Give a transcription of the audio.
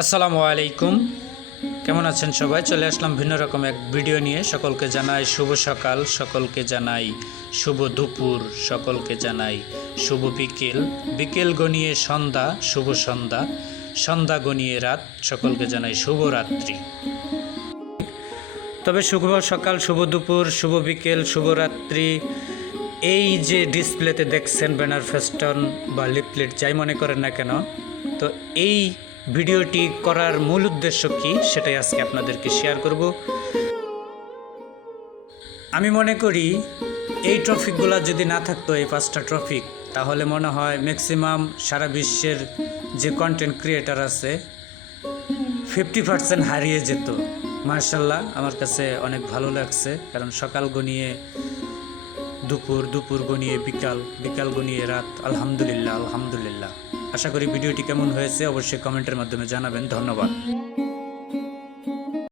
আসসালামু আলাইকুম। কেমন আছেন সবাই? চলে আসলাম ভিন্ন রকম এক ভিডিও নিয়ে। সকলকে জানাই শুভ সকাল, সকলকে জানাই শুভ দুপুর, সকলকে জানাই শুভ বিকেল। বিকেল গনিয়ে সন্ধ্যা, শুভ সন্ধ্যা। সন্ধ্যা গনিয়ে রাত, সকলকে জানাই শুভ রাত্রি। তবে শুভ সকাল, শুভ দুপুর, শুভ বিকেল শুভরাত্রি এই যে ডিসপ্লেতে দেখছেন ব্যানার ফেস্টন বা লিপলেট, যাই মনে করেন না কেন, তো এই ভিডিওটি করার মূল উদ্দেশ্য কি সেটাই আজকে আপনাদেরকে শেয়ার করব। আমি মনে করি এই ট্রফিকগুলো যদি না থাকতো এই পাঁচটা ট্রফিক, তাহলে মনে হয় ম্যাক্সিমাম সারা বিশ্বের যে কন্টেন্ট ক্রিয়েটার আছে ফিফটি পার্সেন্ট হারিয়ে যেত। মার্শাল্লাহ, আমার কাছে অনেক ভালো লাগছে, কারণ সকাল গনিয়ে, দুপুর দুপুর গনিয়ে, বিকাল বিকাল গনিয়ে রাত, আলহামদুলিল্লাহ আলহামদুলিল্লাহ। আশা করি ভিডিওটি কেমন হয়েছে অবশ্যই কমেন্টের মাধ্যমে জানাবেন। ধন্যবাদ।